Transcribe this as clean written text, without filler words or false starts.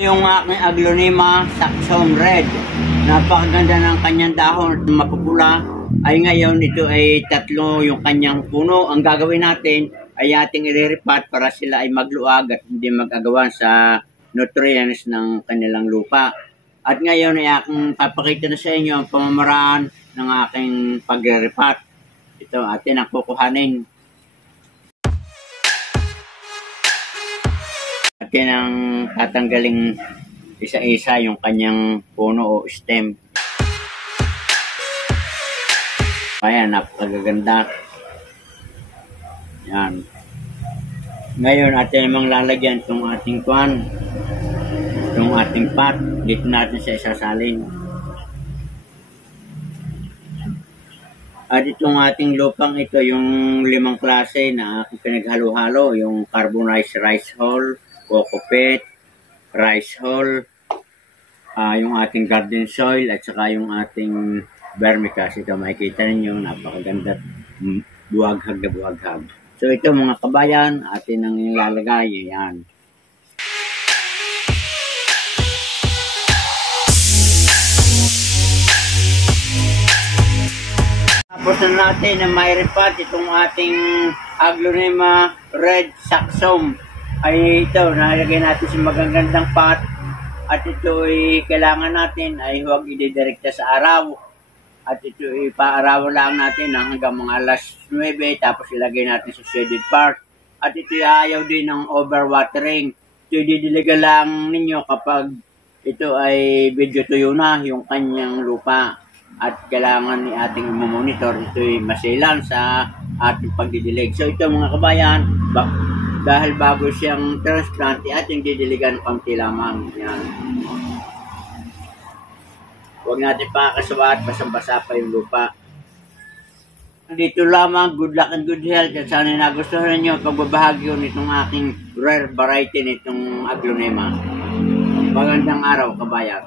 Yung aking Aglonema Saxon Red, napakaganda ng kanyang dahon, mapupula. Ay ngayon, ito ay tatlo yung kanyang puno. Ang gagawin natin ay ating iliripat para sila ay magluag at hindi mag-agawan sa nutrients ng kanilang lupa. At ngayon ay aking papakita na sa inyo ang pamamaraan ng aking pagliripat. Ito atin ang kukuhanin. Atin ang tatanggaling isa-isa yung kanyang puno o stem. Ayan, napakaganda. Yan. Ngayon, atin namang lalagyan itong ating kwan, itong ating pot. Dito natin siya isasalin. At itong ating lupang ito, yung 5 klase na aking pinaghalo-halo, yung carbonized rice hull, coco peat, rice hull, yung ating garden soil, at saka yung ating vermicast. Ito makikita ninyo, napakaganda, buwaghag na buwaghag. So ito mga kabayan, atin ang nilalagay. Yan. Tapos na natin na mairipat itong ating Aglonema Red Saxon. Ay ito, nalagay natin sa magagandang pot. At ito ay kailangan natin ay huwag ididirekta sa araw. At ito ay paarawan lang natin hanggang mga alas 9. Tapos ilagay natin sa shaded part. At ito ay ayaw din ng overwatering. Ito didiligan lang ninyo kapag ito ay medyo tuyo na yung kanyang lupa. At kailangan ni ating monitor ito ay masilang sa ating pagdidilig. So ito mga kabayan, dahil bago siyang transplant, ating didiligan konti lamang. Yan. Huwag natin pakakasawat, basang-basa pa yung lupa. Dito lamang, good luck and good health. At sana nagustuhan ninyo ang pagbabahagi nitong aking rare variety nitong Aglonema. Magandang araw, kabayan.